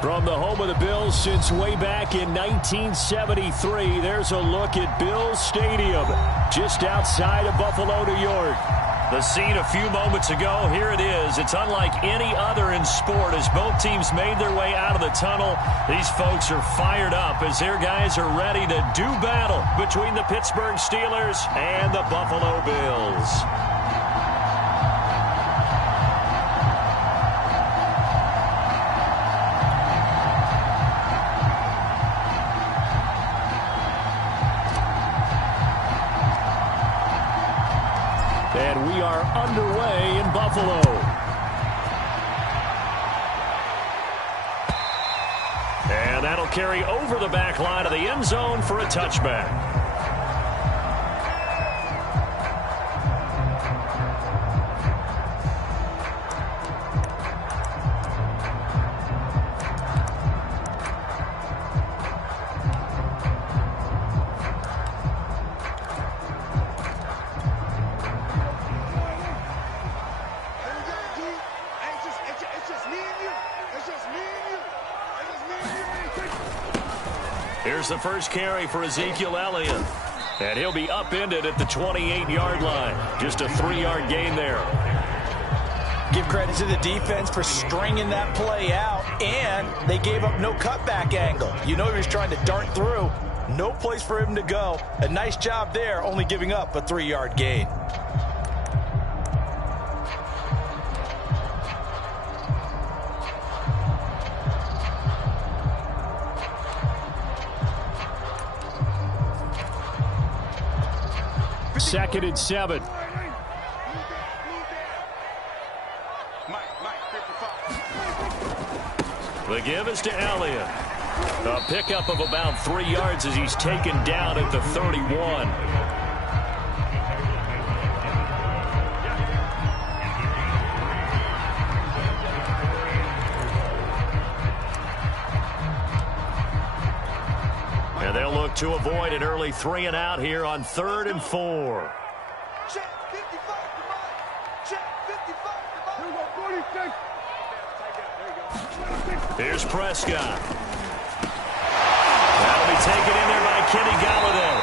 From the home of the Bills since way back in 1973, there's a look at Bills Stadium, just outside of Buffalo, New York. The scene a few moments ago, here it is. It's unlike any other in sport as both teams made their way out of the tunnel. These folks are fired up as their guys are ready to do battle between the Pittsburgh Steelers and the Buffalo Bills. And we are underway in Buffalo. And that'll carry over the back line of the end zone for a touchback. Here's the first carry for Ezekiel Elliott. And he'll be upended at the 28-yard line. Just a 3-yard gain there. Give credit to the defense for stringing that play out, and they gave up no cutback angle. You know he was trying to dart through. No place for him to go. A nice job there, only giving up a 3-yard gain. Second and 7. The give is to Elliott. A pickup of about 3 yards as he's taken down at the 31. And they'll look to avoid an early 3-and-out here on 3rd and 4. Here's Prescott. That'll be taken in there by Kenny Golladay.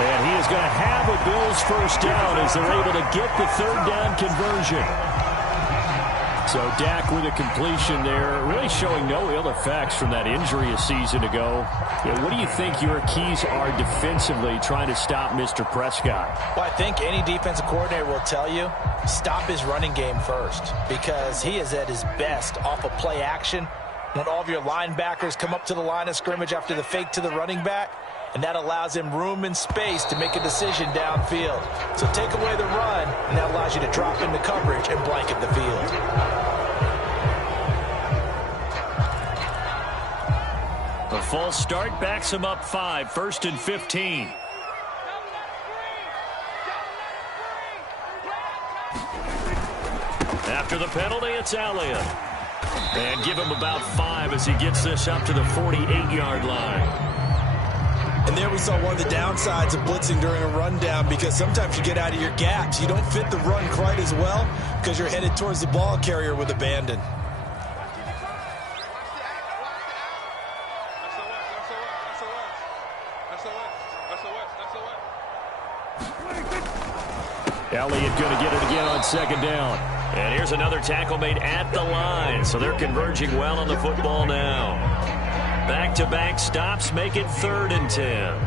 And he is going to have a Bills first down as they're able to get the 3rd down conversion. So Dak with a completion there, really showing no ill effects from that injury a season ago. Yeah, what do you think your keys are defensively trying to stop Mr. Prescott? Well, I think any defensive coordinator will tell you, stop his running game first, because he is at his best off of play action when all of your linebackers come up to the line of scrimmage after the fake to the running back, and that allows him room and space to make a decision downfield. So take away the run, and that allows you to drop into coverage and blanket the field. A false start backs him up 5, 1st and 15. After the penalty, it's Elliott. And give him about 5 as he gets this up to the 48-yard line. And there we saw one of the downsides of blitzing during a rundown, because sometimes you get out of your gaps. You don't fit the run quite as well because you're headed towards the ball carrier with abandon. Elliott going to get it again on 2nd down. And here's another tackle made at the line. So they're converging well on the football now. Back-to-back stops make it 3rd and 10.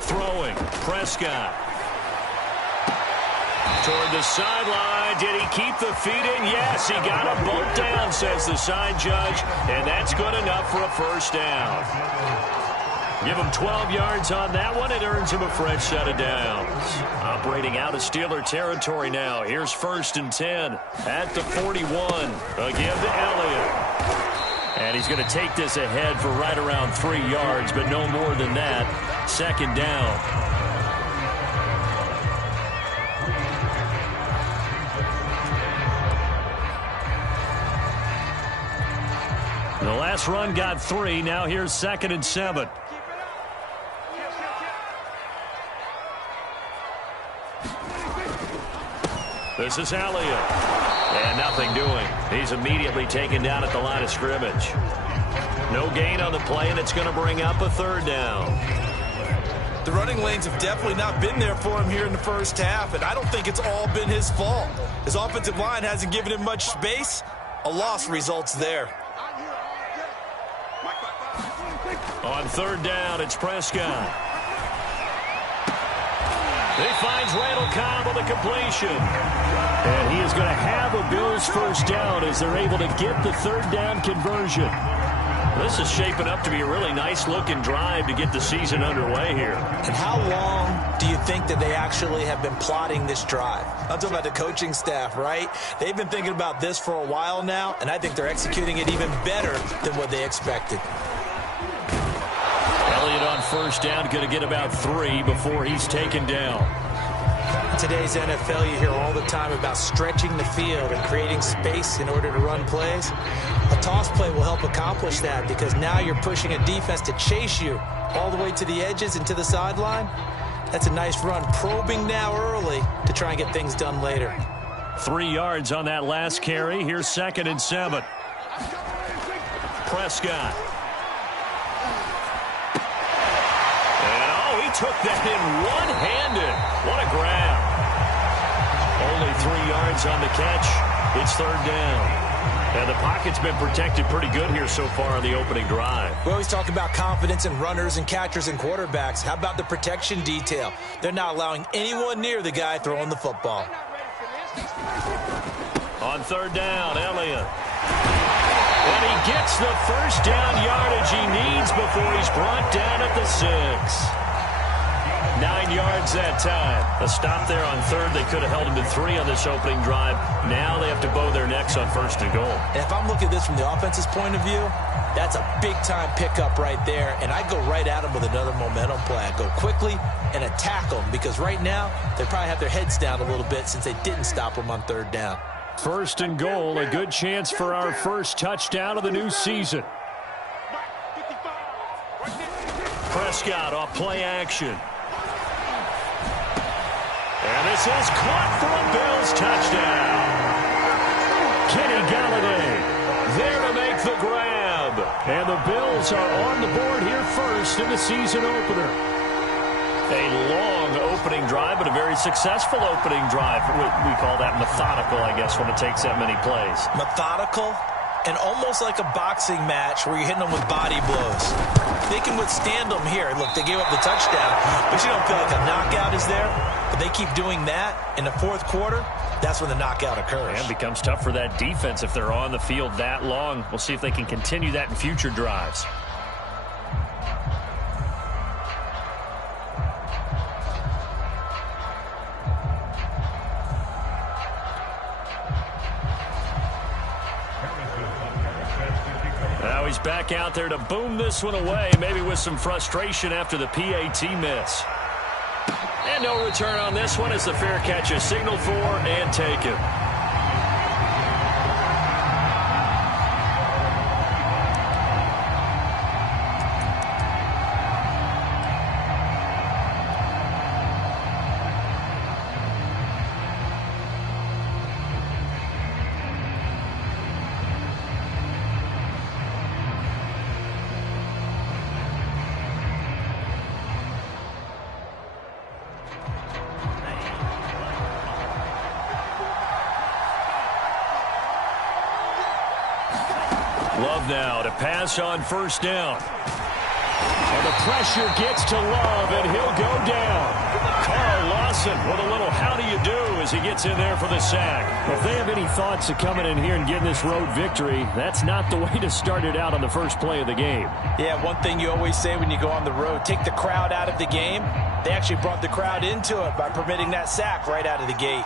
Throwing, Prescott. Toward the sideline. Did he keep the feet in? Yes, he got a bump down, says the side judge, and that's good enough for a first down. Give him 12 yards on that one. It earns him a fresh set of downs. Operating out of Steeler territory now. Here's 1st and 10 at the 41. Again to Elliott. And he's going to take this ahead for right around 3 yards, but no more than that. 2nd down. The last run got 3. Now here's 2nd and 7. This is Elliott. And nothing doing. He's immediately taken down at the line of scrimmage. No gain on the play, and it's going to bring up a 3rd down. The running lanes have definitely not been there for him here in the first half, and I don't think it's all been his fault. His offensive line hasn't given him much space. A loss results there. On 3rd down, it's Prescott. He finds Randall Cobb on the completion. And he is going to have a Bills 1st down as they're able to get the 3rd down conversion. This is shaping up to be a really nice-looking drive to get the season underway here. And how long do you think that they actually have been plotting this drive? I'm talking about the coaching staff, right? They've been thinking about this for a while now, and I think they're executing it even better than what they expected. Elliott on 1st down, going to get about 3 before he's taken down. In today's NFL, you hear all the time about stretching the field and creating space in order to run plays. A toss play will help accomplish that because now you're pushing a defense to chase you all the way to the edges and to the sideline. That's a nice run, probing now early to try and get things done later. 3 yards on that last carry. Here's 2nd and 7. Prescott. Took that in one-handed. What a grab. Only 3 yards on the catch. It's 3rd down. And the pocket's been protected pretty good here so far on the opening drive. We always talk about confidence in runners and catchers and quarterbacks. How about the protection detail? They're not allowing anyone near the guy throwing the football. On 3rd down, Elliott. And he gets the 1st down yardage he needs before he's brought down at the 6. 9 yards that time. A stop there on 3rd. They could have held him to 3 on this opening drive. Now they have to bow their necks on 1st and goal. And if I'm looking at this from the offense's point of view, that's a big-time pickup right there. And I go right at him with another momentum play. I go quickly and attack them because right now they probably have their heads down a little bit since they didn't stop them on 3rd down. 1st and goal. A good chance for our first touchdown of the new season. Prescott off play action. And this is caught for a Bills touchdown. Kenny Galladay there to make the grab. And the Bills are on the board here first in the season opener. A long opening drive, but a very successful opening drive. We call that methodical, I guess, when it takes that many plays. Methodical and almost like a boxing match where you're hitting them with body blows. They can withstand them here. Look, they gave up the touchdown, but you don't feel like a knockout is there. But they keep doing that in the 4th quarter, that's when the knockout occurs. And it becomes tough for that defense if they're on the field that long. We'll see if they can continue that in future drives. Now he's back out there to boom this one away, maybe with some frustration after the PAT miss. And no return on this one as the fair catch is signaled for and taken. Love now to pass on 1st down. And the pressure gets to Love, and he'll go down. Carl Lawson with a little how do you do as he gets in there for the sack. Well, if they have any thoughts of coming in here and getting this road victory, that's not the way to start it out on the first play of the game. Yeah, one thing you always say when you go on the road, take the crowd out of the game. They actually brought the crowd into it by permitting that sack right out of the gate.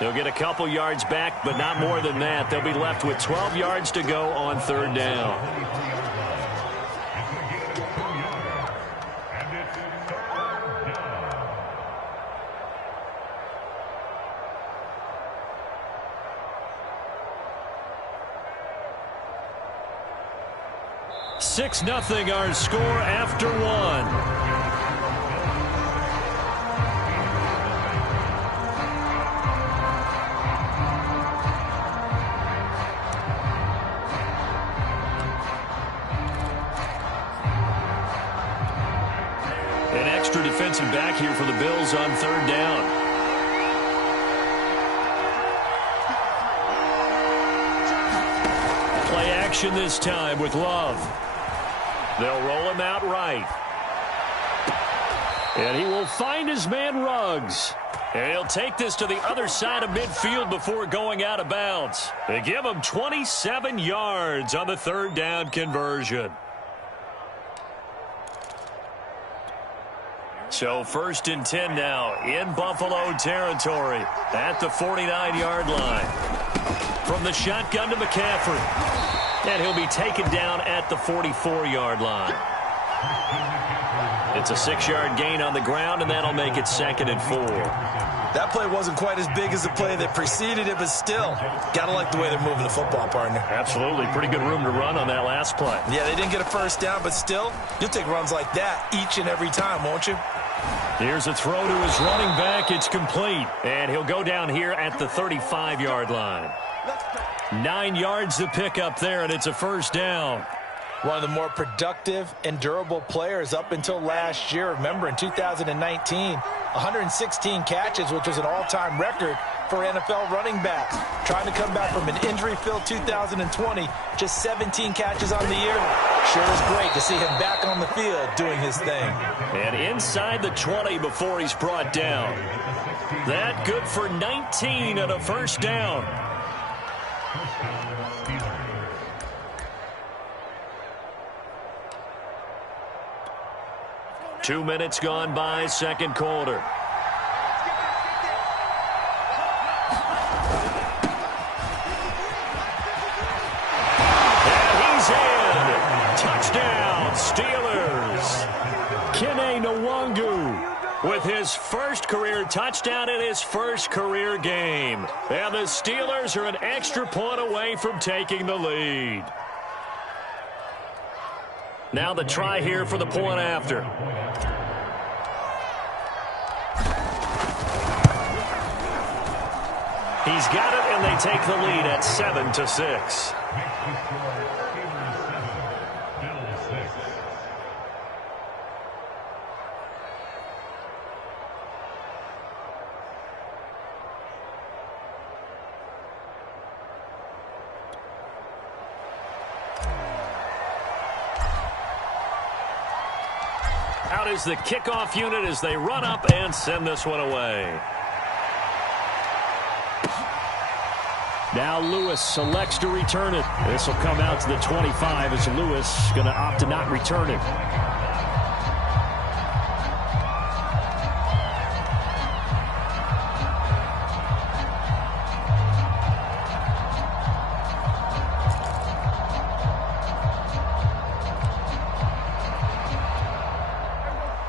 They'll get a couple yards back, but not more than that. They'll be left with 12 yards to go on 3rd down. 6-0 our score after one. An extra defensive back here for the Bills on third down. Play action this time with Love. They'll roll him out right. And he will find his man Ruggs. And he'll take this to the other side of midfield before going out of bounds. They give him 27 yards on the third down conversion. So 1st and 10 now in Buffalo territory at the 49-yard line. From the shotgun to McCaffrey. And he'll be taken down at the 44-yard line. It's a 6-yard gain on the ground, and that'll make it 2nd and 4. That play wasn't quite as big as the play that preceded it, but still, gotta like the way they're moving the football, partner. Absolutely. Pretty good room to run on that last play. Yeah, they didn't get a first down, but still, you'll take runs like that each and every time, won't you? Here's a throw to his running back. It's complete. And he'll go down here at the 35-yard line. 9 yards to pick up there, and it's a first down. One of the more productive and durable players up until last year. Remember, in 2019, 116 catches, which was an all-time record for NFL running backs. Trying to come back from an injury-filled 2020, just 17 catches on the year. Sure is great to see him back on the field doing his thing. And inside the 20 before he's brought down. That good for 19 and a first down. Two minutes gone by, second quarter. And he's in. Touchdown, Steelers. Kene Nwangu with his first career touchdown in his first career game. And the Steelers are an extra point away from taking the lead. Now the try here for the point after. He's got it, and they take the lead at 7-6. Out is the kickoff unit as they run up and send this one away. Now Lewis selects to return it. This will come out to the 25 as Lewis going to opt to not return it.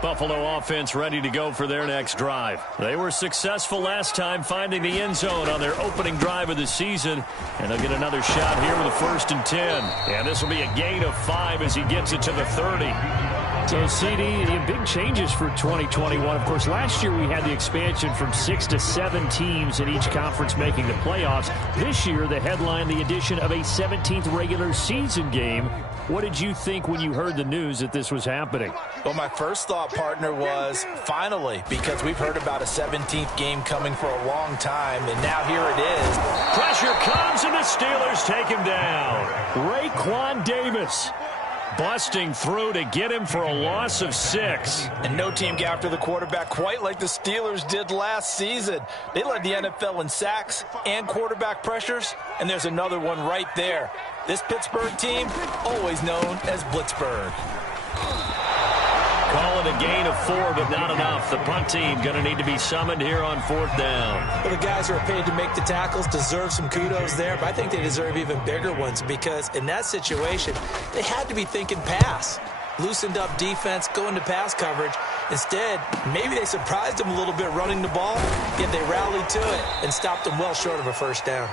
Buffalo offense ready to go for their next drive. They were successful last time finding the end zone on their opening drive of the season. And they'll get another shot here with a 1st and 10. And this will be a gain of 5 as he gets it to the 30. So, CD, big changes for 2021. Of course, last year we had the expansion from 6 to 7 teams in each conference making the playoffs. This year, the headline, the addition of a 17th regular season game. What did you think when you heard the news that this was happening? Well, my first thought, partner, was finally, because we've heard about a 17th game coming for a long time, and now here it is. Pressure comes, and the Steelers take him down. Raekwon Davis busting through to get him for a loss of 6. And no team got after the quarterback quite like the Steelers did last season. They led the NFL in sacks and quarterback pressures, and there's another one right there. This Pittsburgh team, always known as Blitzburgh. Call it a gain of 4, but not enough. The punt team going to need to be summoned here on 4th down. Well, the guys who are paid to make the tackles deserve some kudos there, but I think they deserve even bigger ones because in that situation, they had to be thinking pass. Loosened up defense, going to pass coverage. Instead, maybe they surprised them a little bit running the ball, yet they rallied to it and stopped them well short of a first down.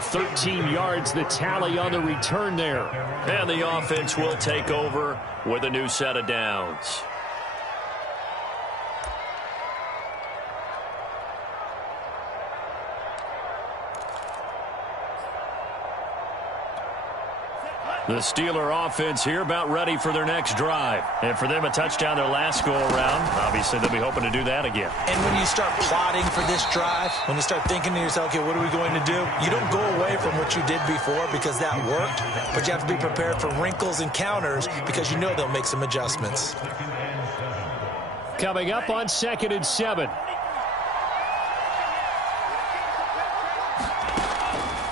13 yards, the tally on the return there. And the offense will take over with a new set of downs. The Steeler offense here about ready for their next drive. And for them, a touchdown their last go-around. Obviously, they'll be hoping to do that again. And when you start plotting for this drive, when you start thinking to yourself, okay, what are we going to do? You don't go away from what you did before because that worked, but you have to be prepared for wrinkles and counters because you know they'll make some adjustments. Coming up on 2nd and 7.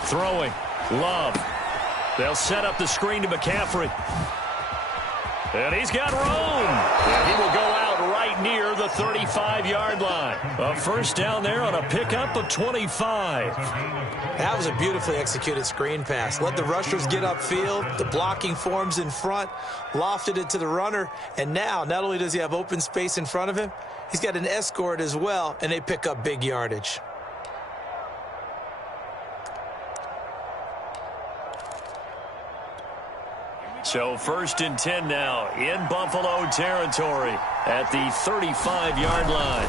Throwing. Love. They'll set up the screen to McCaffrey. And he's got room. And he will go out right near the 35-yard line. A first down there on a pickup of 25. That was a beautifully executed screen pass. Let the rushers get upfield. The blocking forms in front. Lofted it to the runner. And now, not only does he have open space in front of him, he's got an escort as well, and they pick up big yardage. So 1st and 10 now in Buffalo territory at the 35-yard line.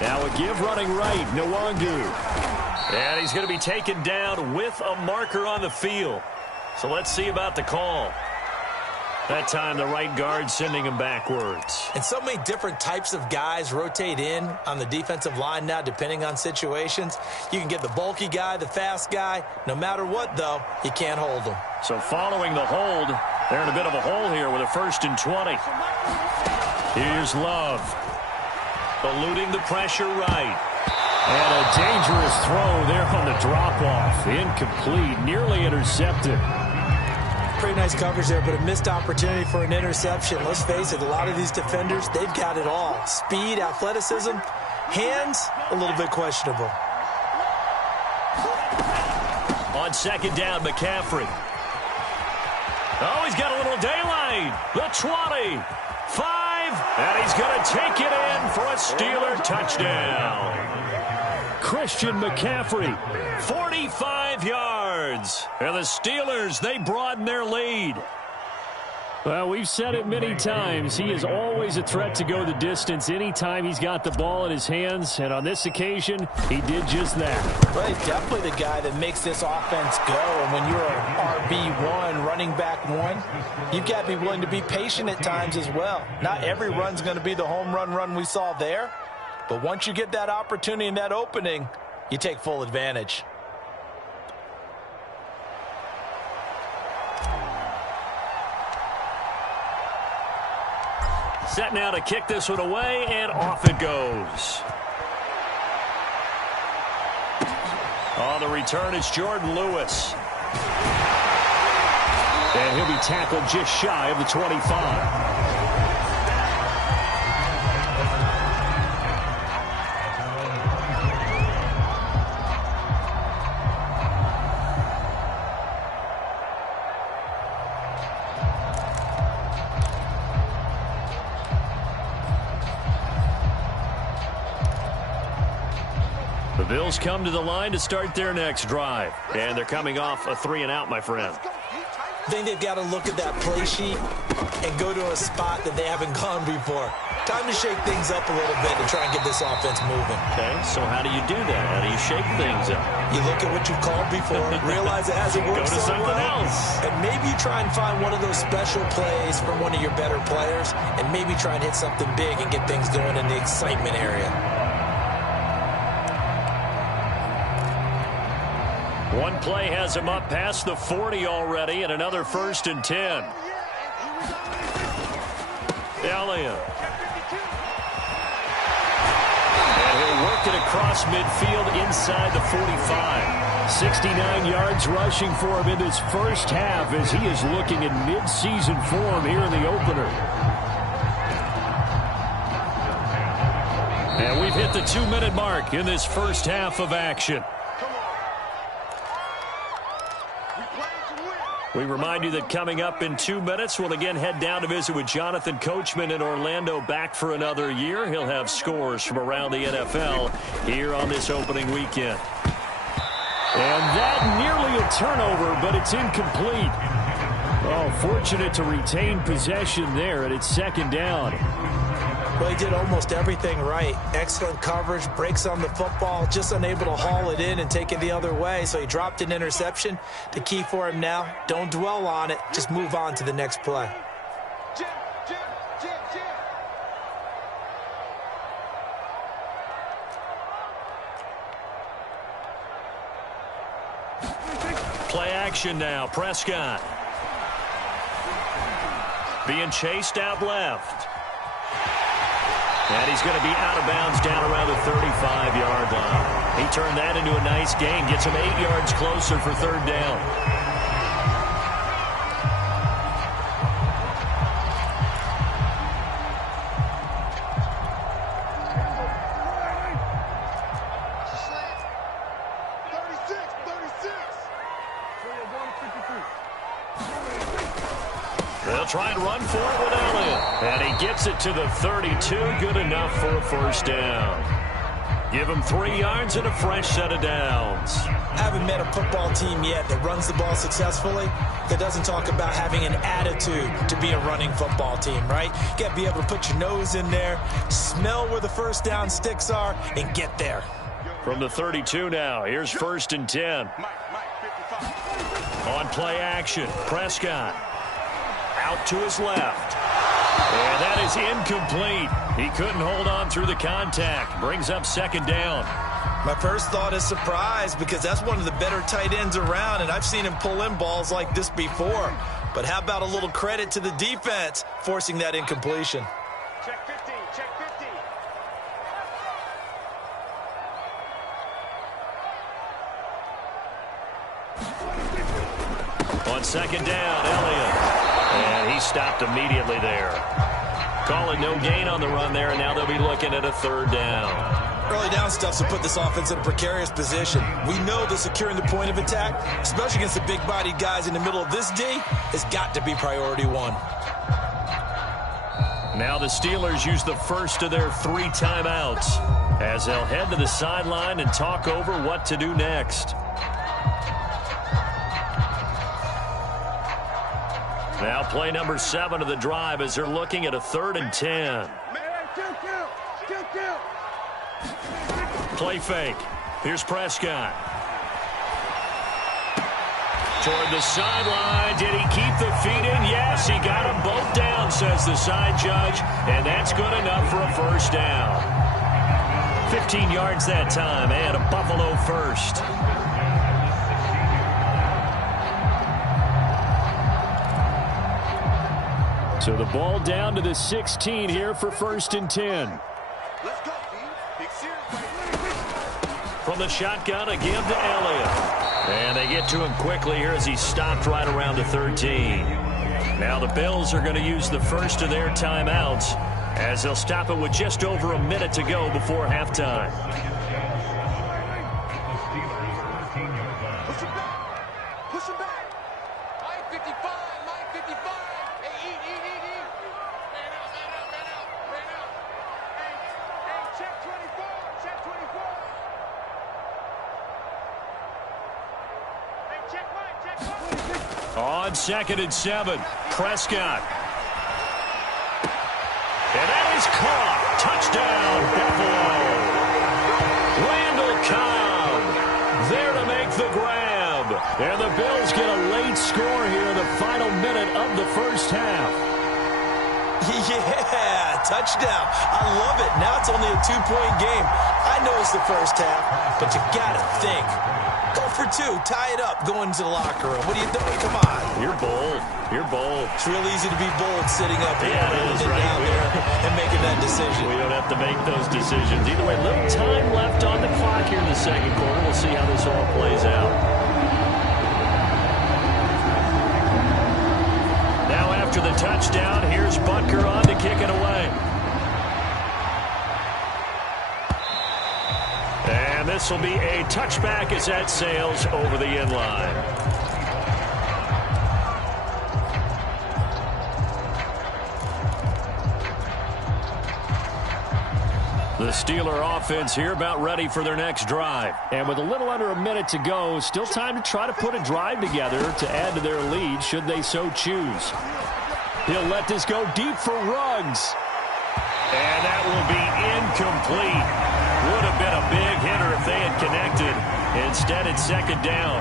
Now a give running right, Nwangu. And he's going to be taken down with a marker on the field. So let's see about the call. That time the right guard sending him backwards. And so many different types of guys rotate in on the defensive line now depending on situations. You can get the bulky guy, the fast guy. No matter what, though, you can't hold them. So following the hold, they're in a bit of a hole here with a 1st and 20. Here's Love. Eluding the pressure right. And a dangerous throw there on the drop-off. Incomplete, nearly intercepted. Pretty nice coverage there, but a missed opportunity for an interception. Let's face it, a lot of these defenders, they've got it all. Speed, athleticism, hands, a little bit questionable. On 2nd down, McCaffrey. Oh, he's got a little daylight. The 20, 5, and he's going to take it in for a Steeler touchdown. Christian McCaffrey. 45 yards. And the Steelers, they broaden their lead. Well, we've said it many times. He is always a threat to go the distance anytime he's got the ball in his hands. And on this occasion, he did just that. Well, he's definitely the guy that makes this offense go. And when you're an RB1, running back one, you've got to be willing to be patient at times as well. Not every run's going to be the home run we saw there. But once you get that opportunity and that opening, you take full advantage. Set now to kick this one away, and off it goes. On the return, it's Jordan Lewis. And he'll be tackled just shy of the 25. The Bills come to the line to start their next drive. And they're coming off a 3-and-out, my friend. I think they've got to look at that play sheet and go to a spot that they haven't gone before. Time to shake things up a little bit to try and get this offense moving. Okay, so how do you do that? How do you shake things up? You look at what you've called before, realize it hasn't worked Go to so something well, else. and maybe you try and find one of those special plays from one of your better players, and maybe try and hit something big and get things going in the excitement area. One play has him up past the 40 already, and another 1st and 10. Elliott. And he'll work it across midfield inside the 45. 69 yards rushing for him in this first half as he is looking in mid-season form here in the opener. And we've hit the 2-minute mark in this first half of action. We remind you that coming up in 2 minutes, we'll again head down to visit with Jonathan Coachman in Orlando, back for another year. He'll have scores from around the NFL here on this opening weekend. And that nearly a turnover, but it's incomplete. Oh, fortunate to retain possession there, and it's second down. Well, he did almost everything right. Excellent coverage, breaks on the football, just unable to haul it in and take it the other way. So he dropped an interception. The key for him now, don't dwell on it. Just move on to the next play. Play action now. Prescott being chased out left. And he's going to be out of bounds down around the 35-yard line. He turned that into a nice gain. Gets him 8 yards closer for third down. They'll try and run for it with Elliott. And he gets it to the 32. Good enough for a first down. Give him 3 yards and a fresh set of downs. I haven't met a football team yet that runs the ball successfully that doesn't talk about having an attitude to be a running football team, right? You got to be able to put your nose in there, smell where the first down sticks are, and get there. From the 32 now, here's first and 10. On play action, Prescott out to his left. And that is incomplete. He couldn't hold on through the contact. Brings up second down. My first thought is surprise, because that's one of the better tight ends around, and I've seen him pull in balls like this before. But how about a little credit to the defense forcing that incompletion? Check 15, check 15. On second down, Elliott. And he stopped immediately there. Call it no gain on the run there, and now they'll be looking at a third down. Early down stuff will put this offense in a precarious position. We know that securing the point of attack, especially against the big-bodied guys in the middle of this D, has got to be priority one. Now the Steelers use the first of their 3 timeouts as they'll head to the sideline and talk over what to do next. Now play number 7 of the drive as they're looking at a 3rd and 10. Play fake. Here's Prescott. Toward the sideline. Did he keep the feet in? Yes, he got them both down, says the side judge. And that's good enough for a first down. 15 yards that time and a Buffalo first. So the ball down to the 16 here for first and 10. Let's go, team. Big series. From the shotgun, a give to Elliott. And they get to him quickly here as he stopped right around the 13. Now the Bills are going to use the first of their timeouts as they'll stop it with just over a minute to go before halftime. Push him back. Line 55, line 55. Hey, eat. Man out. Hey, check 24, check 24. Hey, check Mike. On 2nd and 7, Prescott. And that is caught. Touchdown, Buffalo. Randall Cobb there to make the grab. And the Bills get a late score here in the final minute of the first half. Yeah, touchdown. I love it. Now it's only a 2-point game. I know it's the first half, but you got to think. Go for 2. Tie it up. Go into the locker room. What are you doing? Come on. You're bold. It's real easy to be bold sitting up here Yeah, it is, right? down there and making that decision. We don't have to make those decisions. Either way, little time left on the clock here in the second quarter. We'll see how this all plays out. Now after the touchdown, here's Butker on to kick it away. And this will be a touchback as that sails over the end line. The Steeler offense here about ready for their next drive. And with a little under a minute to go, still time to try to put a drive together to add to their lead should they so choose. He'll let this go deep for Ruggs. And that will be incomplete. Would have been a big hitter if they had connected. Instead, it's second down.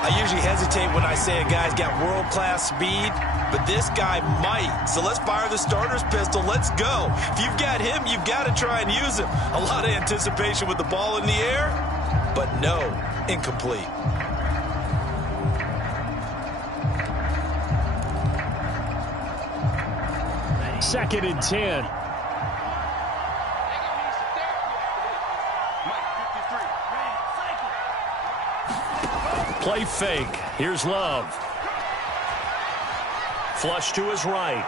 I usually hesitate when I say a guy's got world-class speed, but this guy might. So let's fire the starter's pistol. Let's go. If you've got him, you've got to try and use him. A lot of anticipation with the ball in the air, but no, incomplete. Second and 10. Play fake. Here's Love. Flush to his right.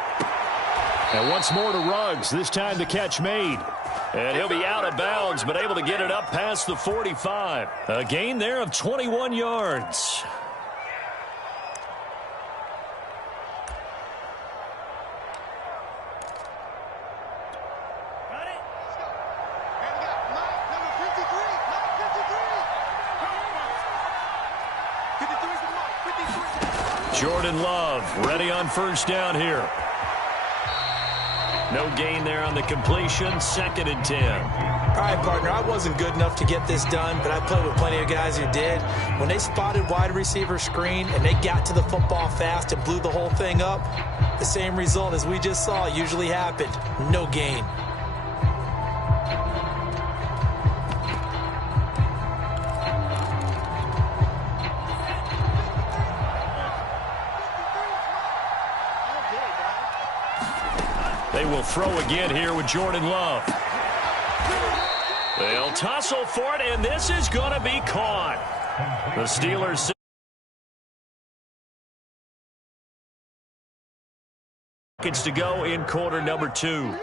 And once more to Ruggs. This time the catch made. And he'll be out of bounds, but able to get it up past the 45. A gain there of 21 yards. Jordan Love ready on first down here. No gain there on the completion. Second and 10. All right, partner, I wasn't good enough to get this done, but I played with plenty of guys who did. When they spotted wide receiver screen and they got to the football fast and blew the whole thing up, the same result as we just saw usually happened. No gain. They will throw again here with Jordan Love. They'll tussle for it, and this is going to be caught. The Steelers seconds to go in quarter number 2.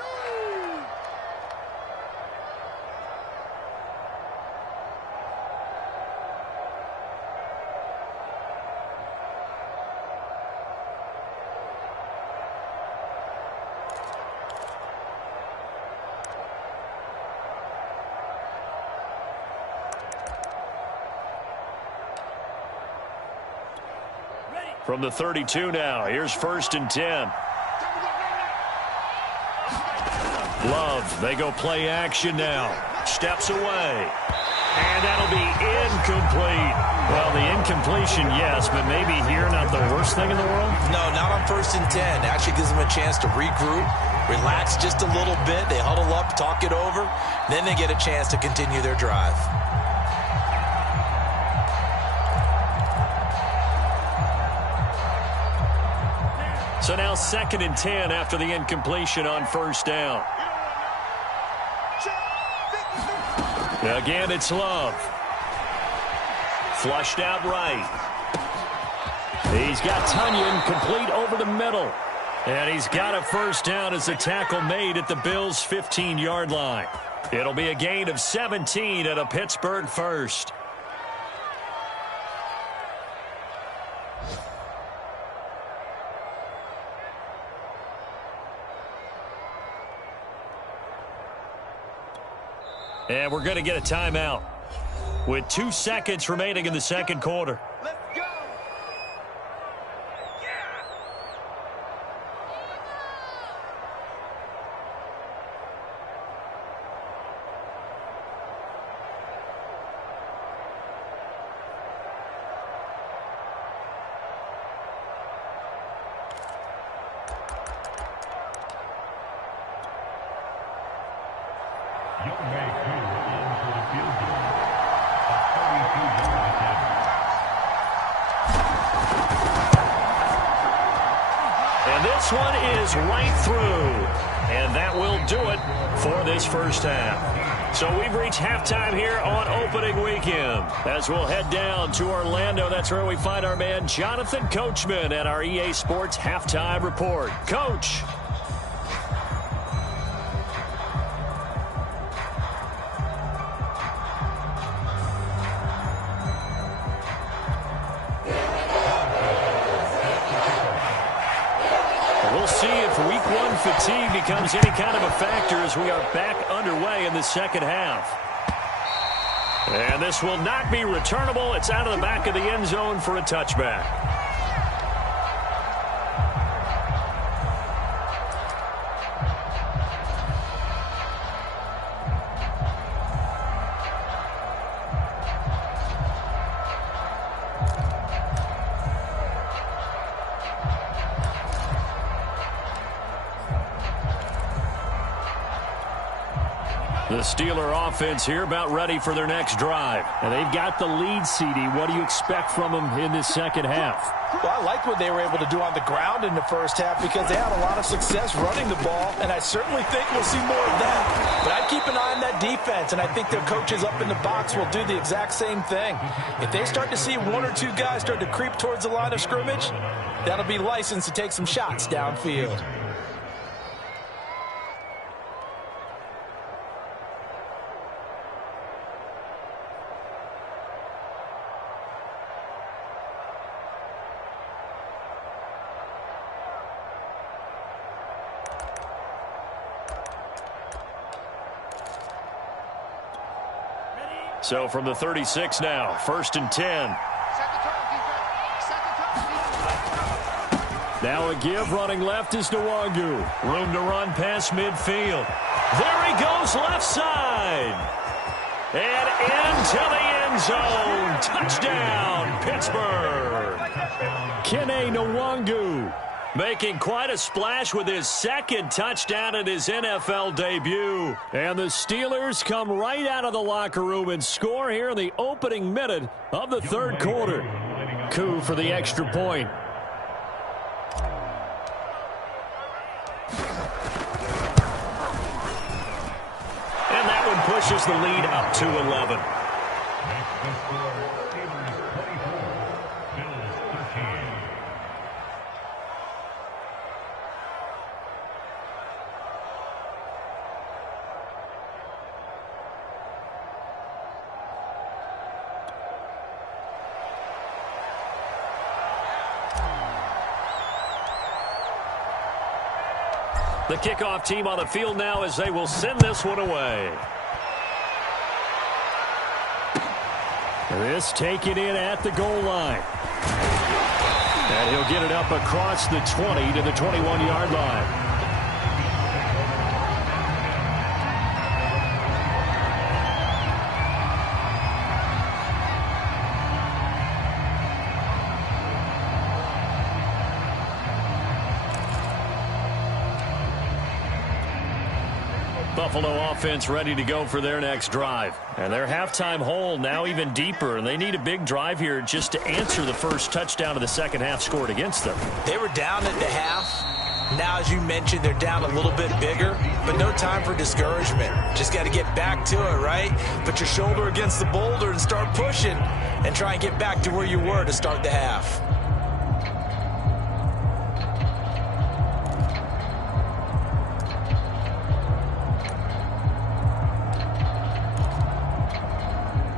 From the 32 now, here's first and 10. Love, they go play action now. Steps away. And that'll be incomplete. Well, the incompletion, yes, but maybe here not the worst thing in the world? No, not on first and 10. Actually gives them a chance to regroup, relax just a little bit. They huddle up, talk it over. Then they get a chance to continue their drive. So now second and 10 after the incompletion on first down. Again, it's Love. Flushed out right. He's got Tunyon complete over the middle. And he's got a first down as the tackle made at the Bills' 15-yard line. It'll be a gain of 17 at a Pittsburgh first. And we're going to get a timeout with 2 seconds remaining in the second quarter. Let's go. This one is right through, and that will do it for this first half. So we've reached halftime here on opening weekend. As we'll head down to Orlando, that's where we find our man Jonathan Coachman at our EA Sports Halftime Report. Coach. We'll see if Week 1 fatigue becomes any kind of a factor as we are back underway in the second half. And this will not be returnable. It's out of the back of the end zone for a touchback. The Steeler offense here about ready for their next drive. And they've got the lead, CD. What do you expect from them in this second half? Well, I like what they were able to do on the ground in the first half because they had a lot of success running the ball, and I certainly think we'll see more of that. But I'd keep an eye on that defense, and I think their coaches up in the box will do the exact same thing. If they start to see one or two guys start to creep towards the line of scrimmage, that'll be licensed to take some shots downfield. So from the 36 now, 1st and 10. Now a give, running left is Nwangu. Room to run past midfield. There he goes, left side. And into the end zone. Touchdown, Pittsburgh. Kene Nwangu making quite a splash with his second touchdown in his NFL debut. And the Steelers come right out of the locker room and score here in the opening minute of the third quarter. Coup for the extra point. And that one pushes the lead up to 11. The kickoff team on the field now as they will send this one away. This taken in at the goal line. And he'll get it up across the 20 to the 21-yard line. Buffalo offense ready to go for their next drive. And their halftime hole now even deeper, and they need a big drive here just to answer the first touchdown of the second half scored against them. They were down at the half. Now, as you mentioned, they're down a little bit bigger, but no time for discouragement. Just got to get back to it, right? Put your shoulder against the boulder and start pushing and try and get back to where you were to start the half.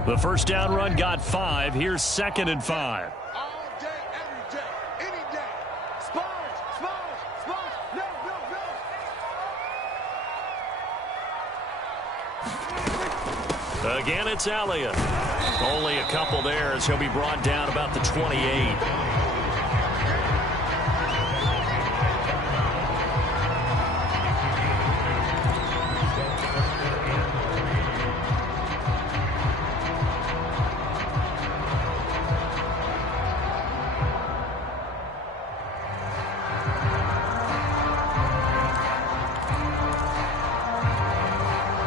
The first down run got 5. Here's 2nd and 5. All day, every day, any day. Sponge, sponge, sponge. No, no, no. Again, it's Elliott. Only a couple there as he'll be brought down about the 28.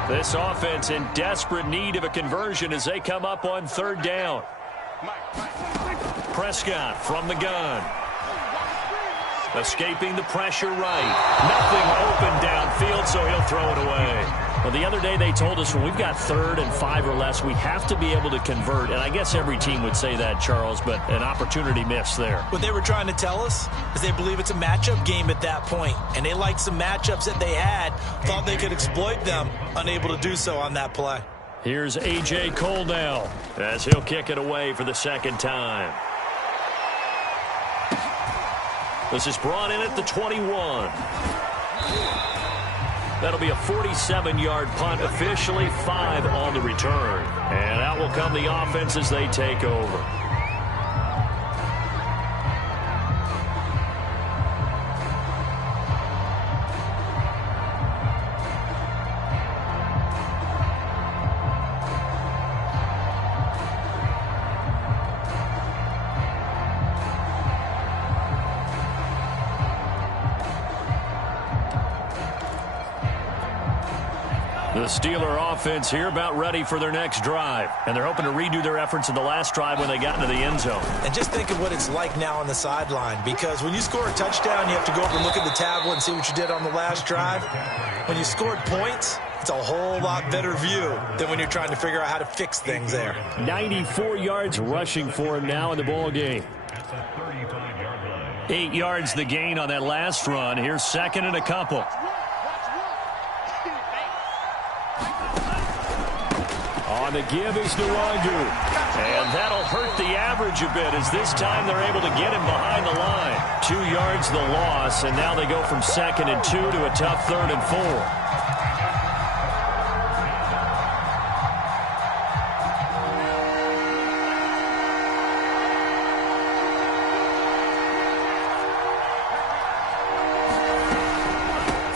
This offense in desperate need of a conversion as they come up on 3rd down. Prescott from the gun. Escaping the pressure right. Nothing open downfield, so he'll throw it away. Well, the other day they told us when we've got 3rd and 5 or less, we have to be able to convert. And I guess every team would say that, Charles, but an opportunity missed there. What they were trying to tell us is they believe it's a matchup game at that point. And they liked some matchups that they had, thought they could exploit them, unable to do so on that play. Here's A.J. Cole now as he'll kick it away for the 2nd time. This is brought in at the 21. That'll be a 47-yard punt, officially 5 on the return. And out will come the offense as they take over. The Steeler offense here about ready for their next drive. And they're hoping to redo their efforts in the last drive when they got into the end zone. And just think of what it's like now on the sideline. Because when you score a touchdown, you have to go over and look at the tablet and see what you did on the last drive. When you scored points, it's a whole lot better view than when you're trying to figure out how to fix things there. 94 yards rushing for him now in the ball game. 8 yards the gain on that last run. Here's second and a couple. On the give is Nwangu. And that'll hurt the average a bit as this time they're able to get him behind the line. 2 yards the loss, and now they go from 2nd and 2 to a tough 3rd and 4.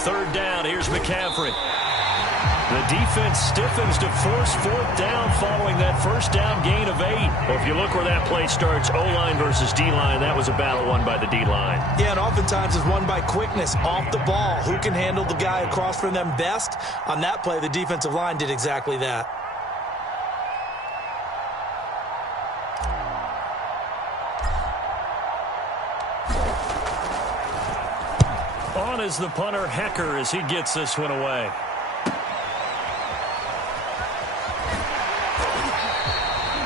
Third down, here's McCaffrey. The defense stiffens to force 4th down following that first down gain of 8. Well, if you look where that play starts, O-line versus D-line, that was a battle won by the D-line. Yeah, and oftentimes it's won by quickness off the ball. Who can handle the guy across from them best? On that play, the defensive line did exactly that. On is the punter, Hecker, as he gets this one away.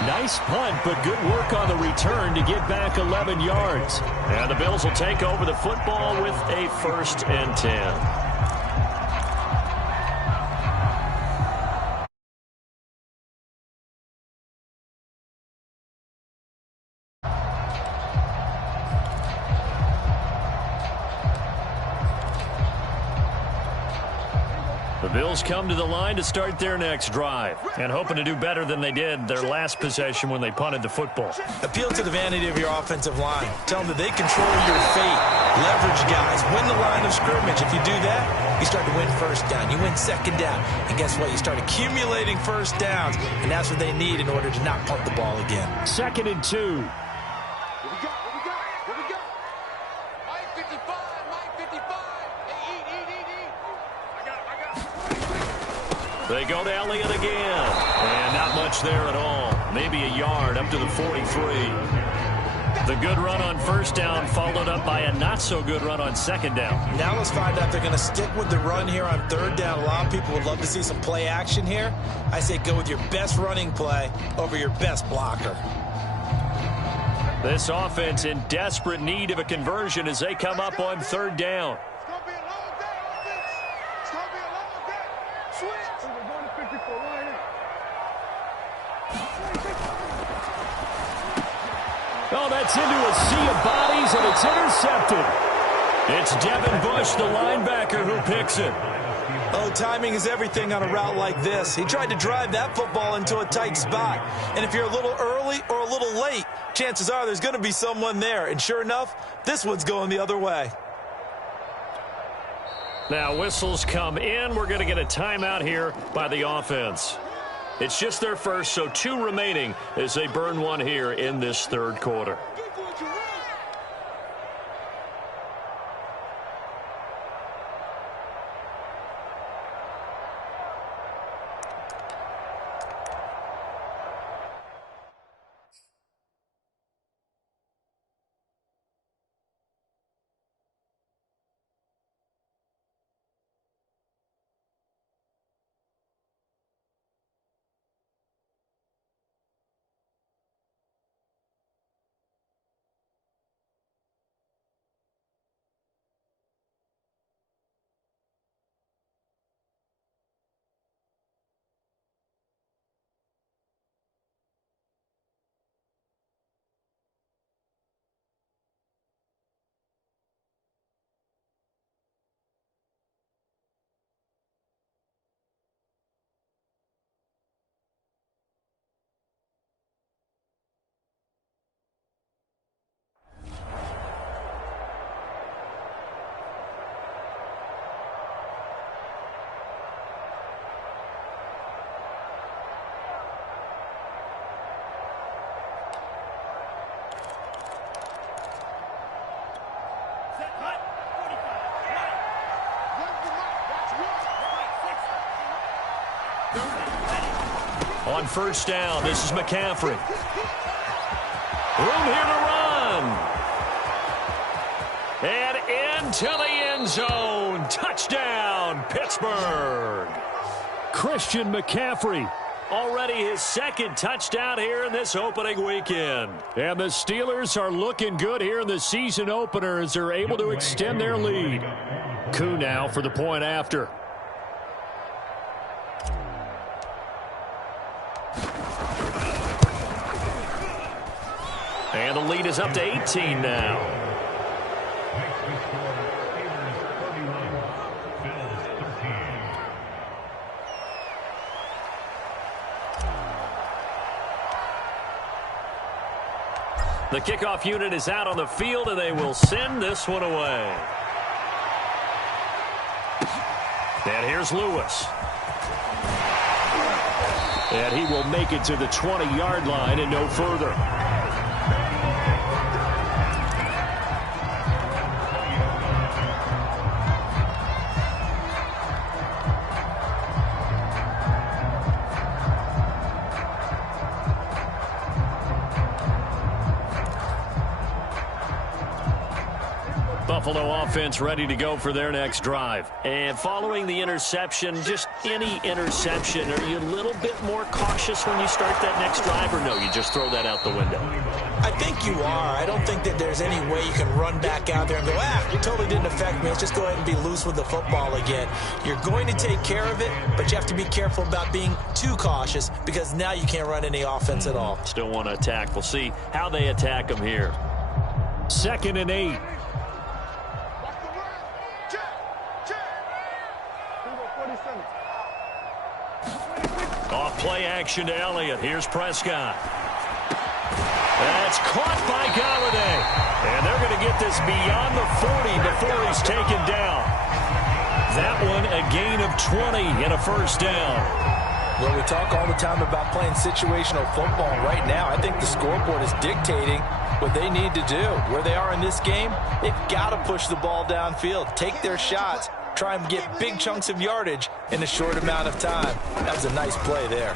Nice punt, but good work on the return to get back 11 yards. And the Bills will take over the football with a 1st and 10. The Bills come to the line to start their next drive and hoping to do better than they did their last possession when they punted the football. Appeal to the vanity of your offensive line. Tell them that they control your fate. Leverage guys. Win the line of scrimmage. If you do that, you start to win 1st down. You win 2nd down. And guess what? You start accumulating 1st downs. And that's what they need in order to not punt the ball again. 2nd and 2. They go to Elliott again. And not much there at all. Maybe a yard up to the 43. The good run on 1st down followed up by a not-so-good run on 2nd down. Now let's find out if they're going to stick with the run here on 3rd down. A lot of people would love to see some play action here. I say go with your best running play over your best blocker. This offense in desperate need of a conversion as they come up on 3rd down. Oh, that's into a sea of bodies, and it's intercepted. It's Devin Bush, the linebacker, who picks it. Oh, timing is everything on a route like this. He tried to drive that football into a tight spot. And if you're a little early or a little late, chances are there's going to be someone there. And sure enough, this one's going the other way. Now whistles come in. We're going to get a timeout here by the offense. It's just their first, so 2 remaining as they burn one here in this 3rd quarter. On first down, this is McCaffrey. Room here to run. And into the end zone. Touchdown, Pittsburgh. Christian McCaffrey. Already his second touchdown here in this opening weekend. And the Steelers are looking good here in the season opener as they're able to extend their lead. Koo now for the point after. And the lead is up to 18 now. The kickoff unit is out on the field, and they will send this one away. And here's Lewis. And he will make it to the 20-yard line and no further. Buffalo offense ready to go for their next drive. And following the interception, just any interception, are you a little bit more cautious when you start that next drive, or no, you just throw that out the window? I think you are. I don't think that there's any way you can run back out there and go, it totally didn't affect me. Let's just go ahead and be loose with the football again. You're going to take care of it, but you have to be careful about being too cautious because now you can't run any offense at all. Still want to attack. We'll see how they attack them here. 2nd and 8. Off play action to Elliott. Here's Prescott. That's caught by Galladay. And they're going to get this beyond the 40 before he's taken down. That one a gain of 20 and a first down. Well, we talk all the time about playing situational football. Right now, I think the scoreboard is dictating what they need to do. Where they are in this game, they've got to push the ball downfield, take their shots, try and get big chunks of yardage in a short amount of time. That was a nice play there.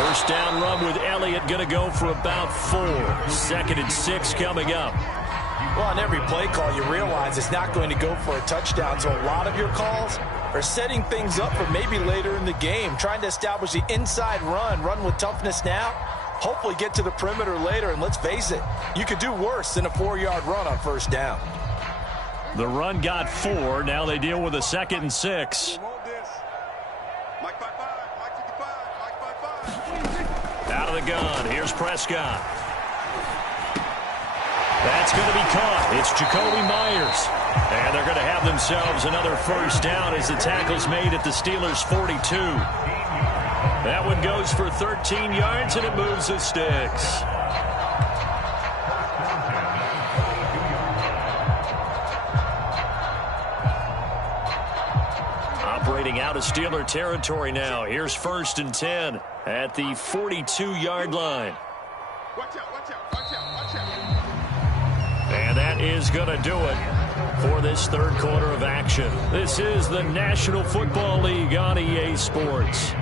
First down run with Elliott going to go for about 4. 2nd and 6 coming up. Well, on every play call, you realize it's not going to go for a touchdown. So a lot of your calls are setting things up for maybe later in the game, trying to establish the inside run with toughness now, hopefully get to the perimeter later. And let's face it, you could do worse than a 4-yard run on first down. The run got 4. Now they deal with a 2nd and 6. Out of the gun. Here's Prescott. That's going to be caught. It's Jacoby Myers. And they're going to have themselves another first down as the tackle's made at the Steelers' 42. That one goes for 13 yards, and it moves the sticks. Operating out of Steeler territory now. Here's 1st and 10 at the 42-yard line. Watch out, watch out, watch out, watch out. And that is going to do it for this third quarter of action. This is the National Football League on EA Sports.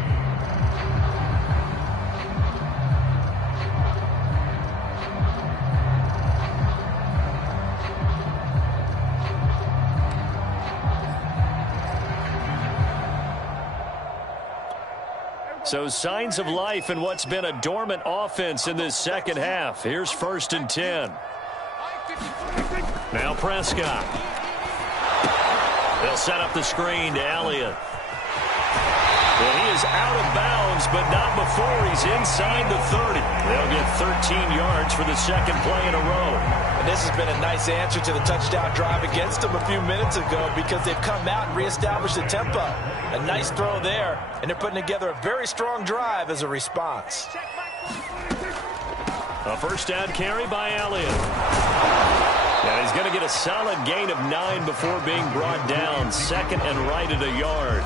So signs of life in what's been a dormant offense in this second half. Here's 1st and 10. Now Prescott. They'll set up the screen to Elliott. Well, he is out of bounds, but not before he's inside the 30. They'll get 13 yards for the second play in a row. And this has been a nice answer to the touchdown drive against them a few minutes ago because they've come out and reestablished the tempo. A nice throw there, and they're putting together a very strong drive as a response. A first down carry by Elliott. And he's going to get a solid gain of 9 before being brought down. 2nd and right at a yard.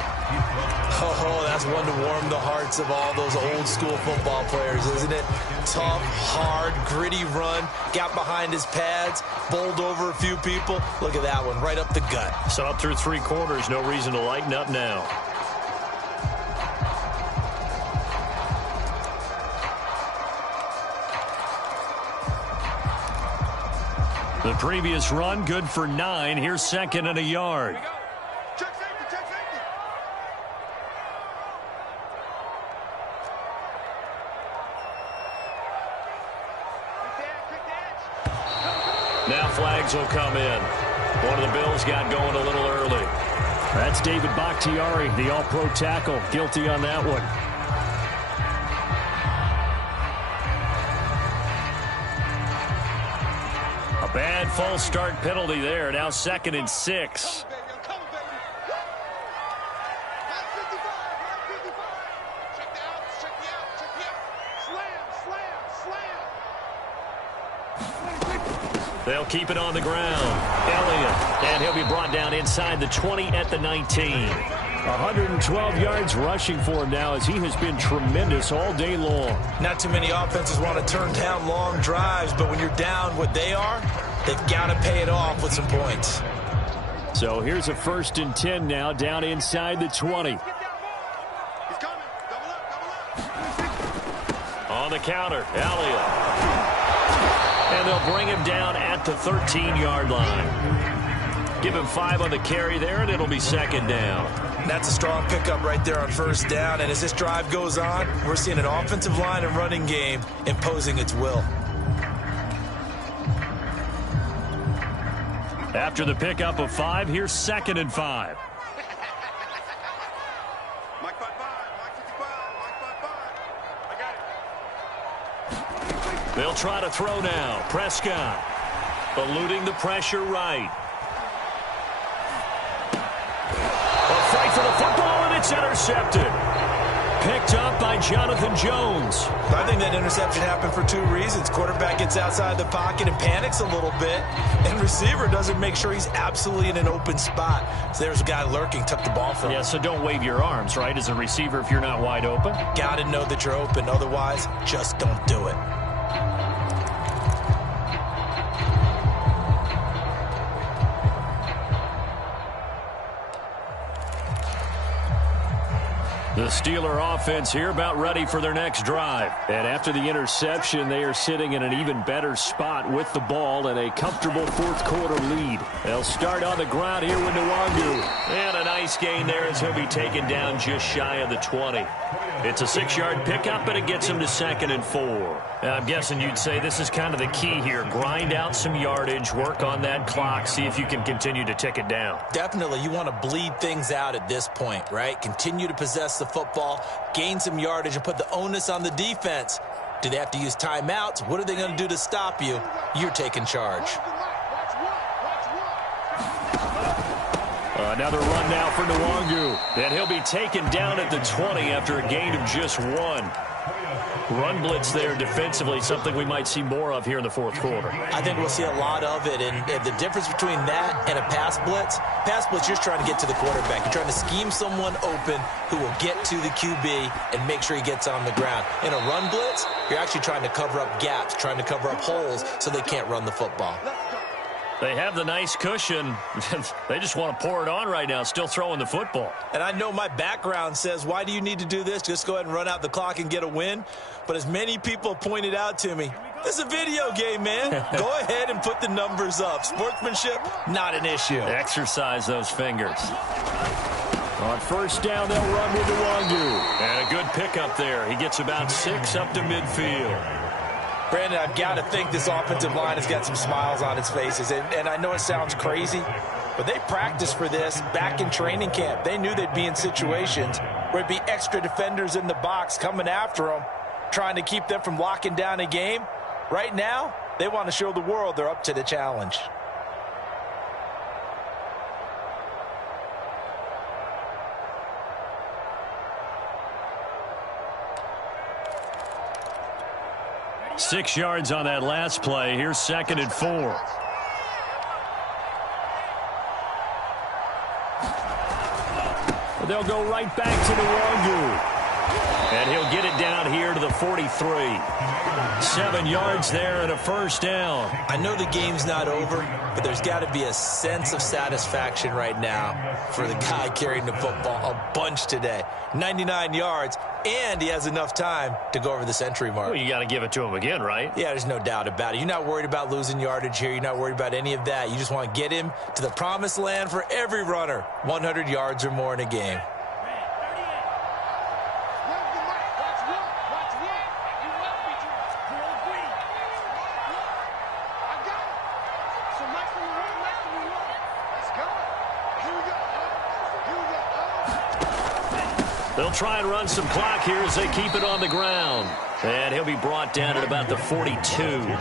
Oh, that's one to warm the hearts of all those old school football players, isn't it? Tough, hard, gritty run. Got behind his pads, bowled over a few people. Look at that one, right up the gut. So up through 3 quarters, no reason to lighten up now. The previous run good for 9. Here's second and a yard. Check safety, check safety. Quick dance. Now flags will come in. One of the Bills got going a little early. That's David Bakhtiari, the all-pro tackle, guilty on that one. A bad false start penalty there. Now second and 6. They'll keep it on the ground. Elliott, and he'll be brought down inside the 20 at the 19. 112 yards rushing for him now as he has been tremendous all day long. Not too many offenses want to turn down long drives, but when you're down what they are, they've got to pay it off with some points. So here's a 1st and 10 now, down inside the 20. He's coming. Double up. On the counter, Elliott. And they'll bring him down at the 13-yard line. Give him 5 on the carry there, and it'll be second down. That's a strong pickup right there on 1st down. And as this drive goes on, we're seeing an offensive line and running game imposing its will. After the pickup of 5, here's second and 5. Mike 5-5, Mike 55, Mike 5-5. I got it. They'll try to throw now. Prescott eluding the pressure right. A fight for the football, and it's intercepted. Picked up by Jonathan Jones. I think that interception happened for 2 reasons. Quarterback gets outside the pocket and panics a little bit, and receiver doesn't make sure he's absolutely in an open spot. So there's a guy lurking, took the ball from him. Yeah, so don't wave your arms, right, as a receiver if you're not wide open. Got to know that you're open. Otherwise, just don't do it. The Steeler offense here about ready for their next drive. And after the interception, they are sitting in an even better spot with the ball and a comfortable 4th quarter lead. They'll start on the ground here with Nwangu. And a nice gain there as he'll be taken down just shy of the 20. It's a 6-yard pickup, and it gets him to second and 4. I'm guessing you'd say this is kind of the key here. Grind out some yardage, work on that clock, see if you can continue to tick it down. Definitely, you want to bleed things out at this point, right? Continue to possess the football, gain some yardage, and put the onus on the defense. Do they have to use timeouts? What are they going to do to stop you? You're taking charge. Another run now for Nwangu. And he'll be taken down at the 20 after a gain of just 1. Run blitz there defensively, something we might see more of here in the 4th quarter. I think we'll see a lot of it, and the difference between that and a pass blitz, you're just trying to get to the quarterback. You're trying to scheme someone open who will get to the QB and make sure he gets on the ground. In a run blitz, you're actually trying to cover up gaps, trying to cover up holes so they can't run the football. They have the nice cushion. They just want to pour it on right now, still throwing the football. And I know my background says, why do you need to do this? Just go ahead and run out the clock and get a win. But as many people pointed out to me, this is a video game, man. Go ahead and put the numbers up. Sportsmanship, not an issue. Exercise those fingers. On 1st down, they'll run with Nwangu. And a good pickup there. He gets about 6 up to midfield. Brandon, I've got to think this offensive line has got some smiles on its faces. And I know it sounds crazy, but they practiced for this back in training camp. They knew they'd be in situations where it'd be extra defenders in the box coming after them, trying to keep them from locking down a game. Right now, they want to show the world they're up to the challenge. Six yards on that last play. Here's second and 4. They'll go right back to Nwangu. And he'll get it down here to the 43. 7 yards there and a first down. I know the game's not over, but there's got to be a sense of satisfaction right now for the guy carrying the football a bunch today. 99 yards, and he has enough time to go over the century mark. Well, you got to give it to him again, right? Yeah, there's no doubt about it. You're not worried about losing yardage here. You're not worried about any of that. You just want to get him to the promised land for every runner. 100 yards or more in a game. They'll try and run some clock here as they keep it on the ground. And he'll be brought down at about the 42.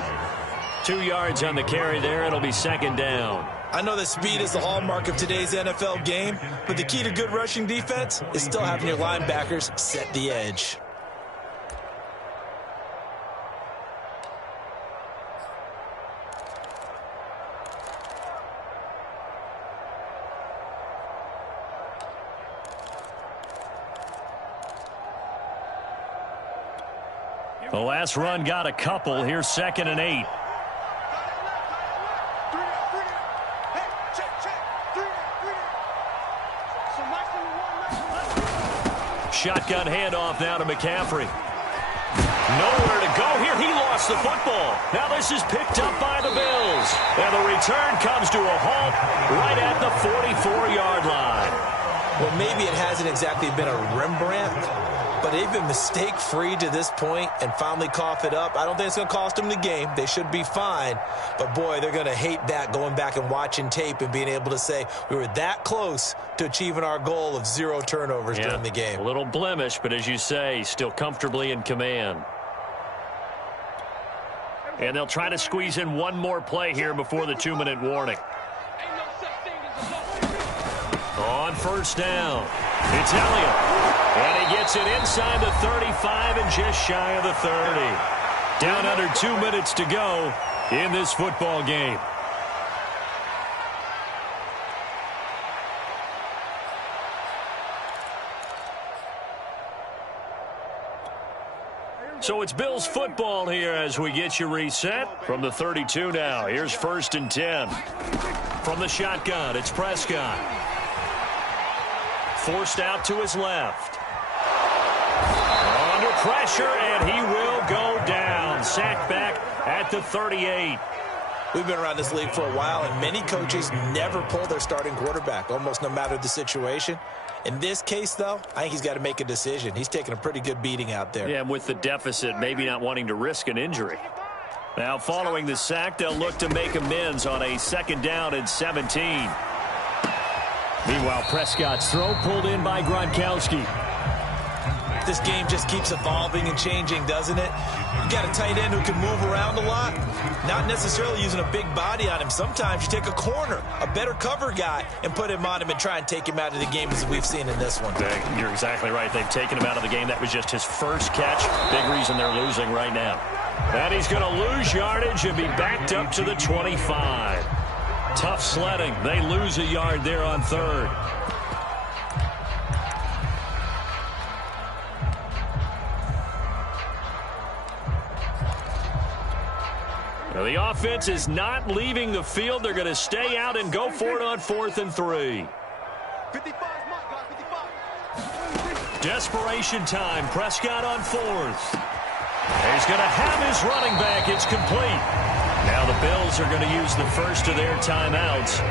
2 yards on the carry there. It'll be second down. I know that speed is the hallmark of today's NFL game, but the key to good rushing defense is still having your linebackers set the edge. The last run got a couple. Here's 2nd and 8. Shotgun handoff now to McCaffrey. Nowhere to go here. He lost the football. Now this is picked up by the Bills. And the return comes to a halt right at the 44-yard line. Well, maybe it hasn't exactly been a Rembrandt, but they've been mistake-free to this point and finally cough it up. I don't think it's going to cost them the game. They should be fine. But, boy, they're going to hate that, going back and watching tape and being able to say we were that close to achieving our goal of 0 turnovers during the game. A little blemish, but as you say, still comfortably in command. And they'll try to squeeze in one more play here before the 2-minute warning. On first down, it's Elliott. And he gets it inside the 35 and just shy of the 30. Down under 2 minutes to go in this football game. So it's Bills football here as we get you reset from the 32 now. Here's 1st and 10. From the shotgun, it's Prescott. Forced out to his left. Under pressure, and he will go down. Sacked back at the 38. We've been around this league for a while, and many coaches never pull their starting quarterback, almost no matter the situation. In this case, though, I think he's got to make a decision. He's taking a pretty good beating out there. Yeah, and with the deficit, maybe not wanting to risk an injury. Now, following the sack, they'll look to make amends on a 2nd down and 17. Meanwhile, Prescott's throw pulled in by Gronkowski. This game just keeps evolving and changing, doesn't it? You got a tight end who can move around a lot, not necessarily using a big body on him. Sometimes you take a corner, a better cover guy, and put him on him and try and take him out of the game, as we've seen in this one. You're exactly right. They've taken him out of the game. That was just his first catch. Big reason they're losing right now. And he's going to lose yardage and be backed up to the 25. Tough sledding. They lose a yard there on 3rd. Now the offense is not leaving the field. They're going to stay out and go for it on 4th and 3. 55 mark, guys, 55. Desperation time. Prescott on 4th. He's going to have his running back. It's complete. Now the Bills are going to use the first of their timeouts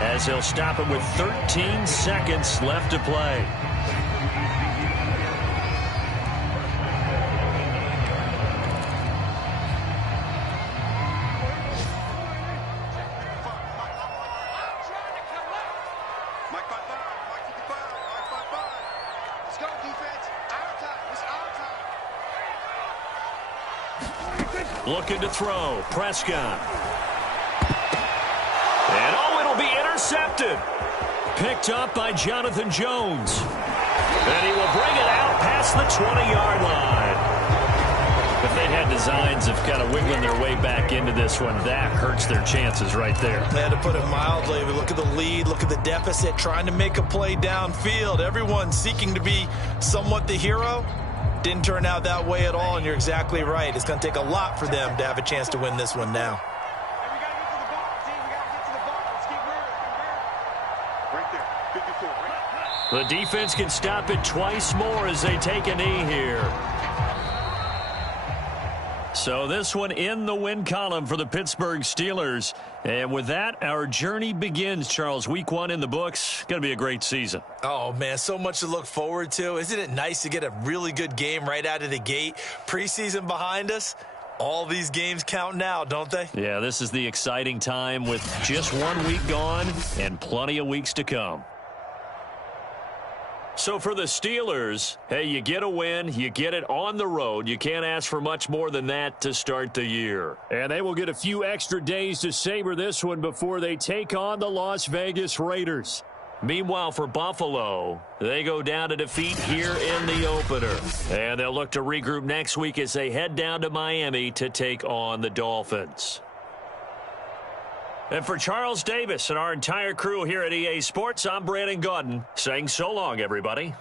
as they'll stop it with 13 seconds left to play. Looking to throw. Prescott. And it'll be intercepted. Picked up by Jonathan Jones. And he will bring it out past the 20-yard line. If they had designs of kind of wiggling their way back into this one, that hurts their chances right there. Man, to put it mildly, look at the lead, look at the deficit, trying to make a play downfield. Everyone seeking to be somewhat the hero. Didn't turn out that way at all, and you're exactly right. It's going to take a lot for them to have a chance to win this one now. The defense can stop it twice more as they take a knee here. So this one in the win column for the Pittsburgh Steelers. And with that, our journey begins, Charles. Week 1 in the books. Going to be a great season. Oh, man, so much to look forward to. Isn't it nice to get a really good game right out of the gate? Preseason behind us. All these games count now, don't they? Yeah, this is the exciting time with just 1 week gone and plenty of weeks to come. So for the Steelers, hey, you get a win, you get it on the road. You can't ask for much more than that to start the year. And they will get a few extra days to savor this one before they take on the Las Vegas Raiders. Meanwhile, for Buffalo, they go down to defeat here in the opener. And they'll look to regroup next week as they head down to Miami to take on the Dolphins. And for Charles Davis and our entire crew here at EA Sports, I'm Brandon Gaudin saying so long, everybody.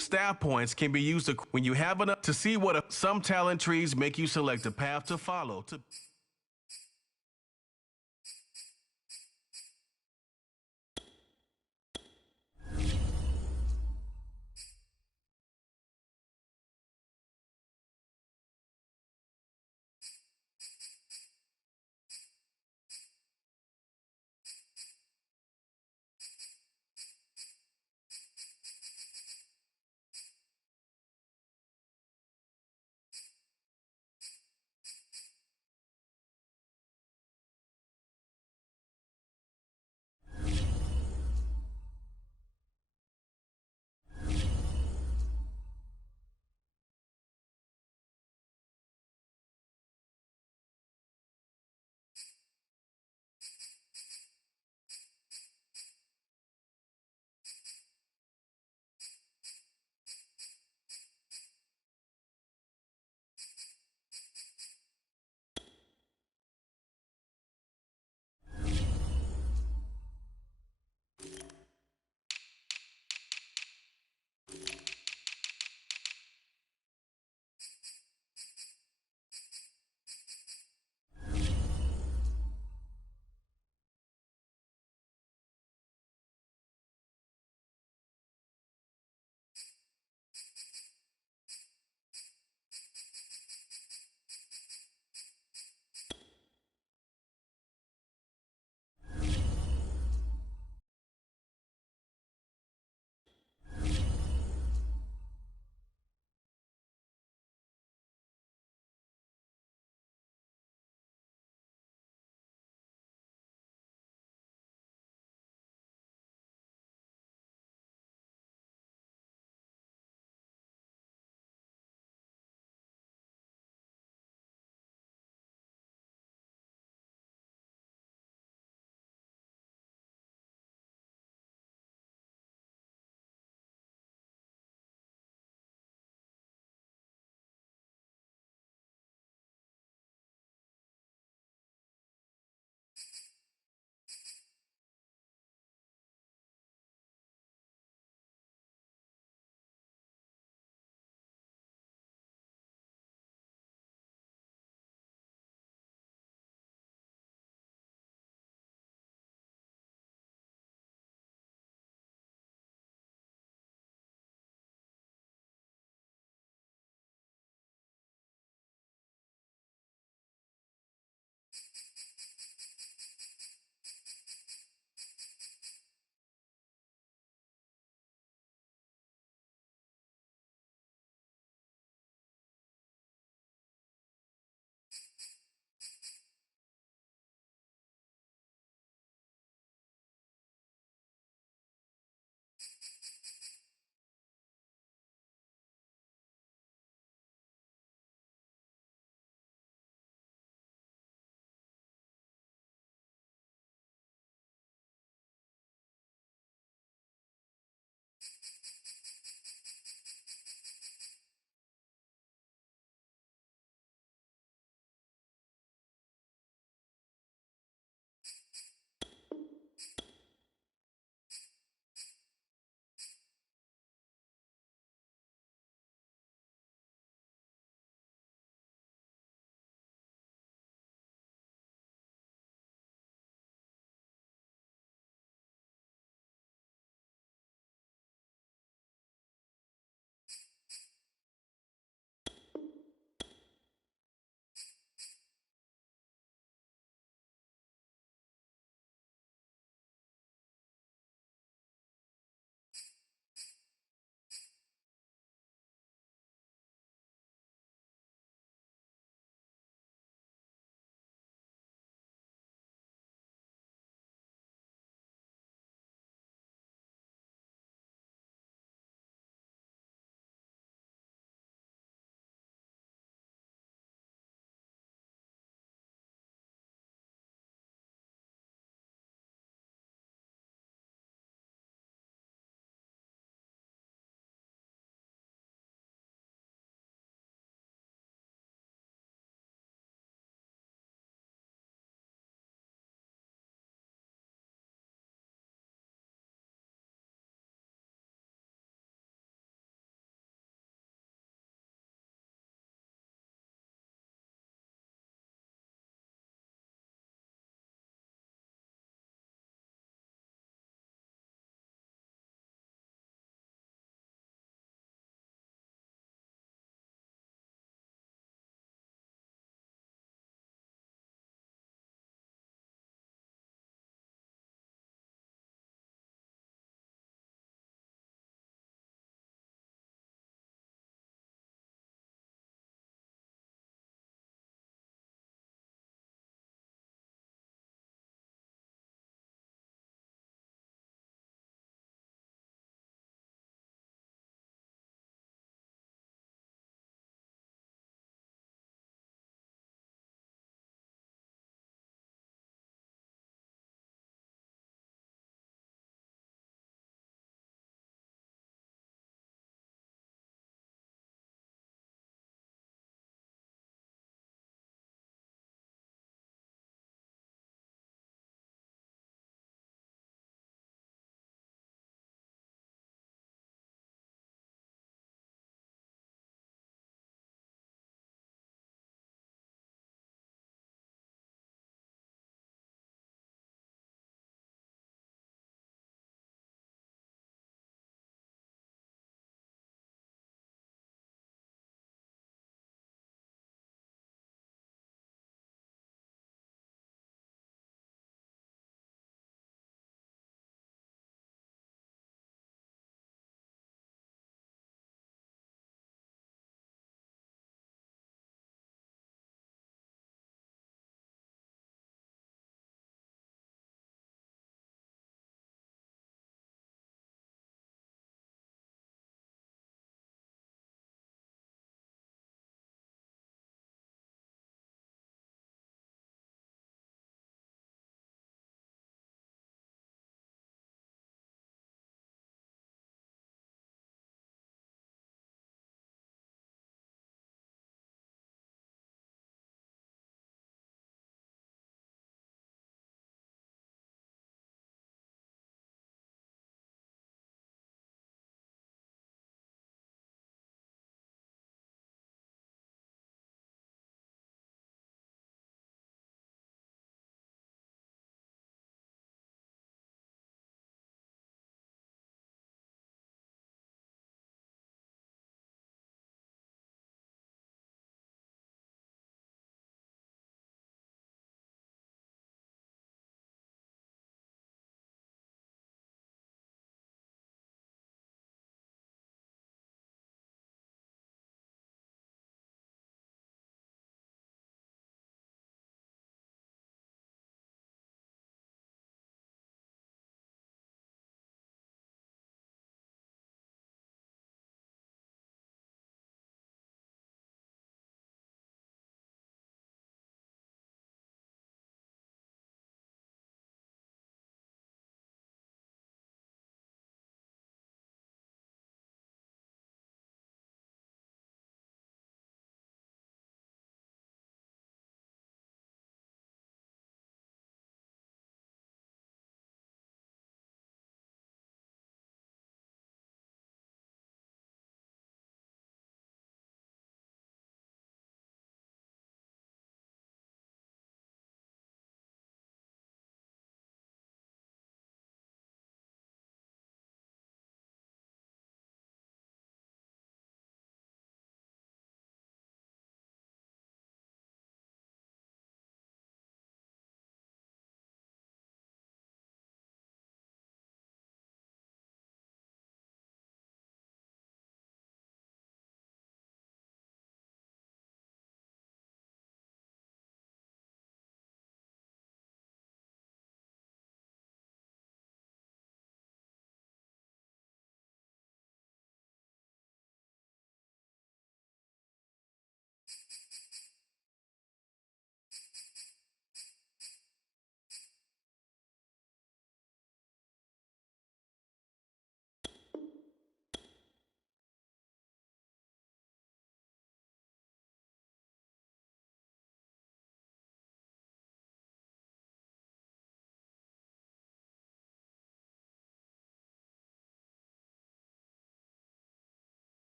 Staff points can be used when you have enough to see what some talent trees make you select a path to follow.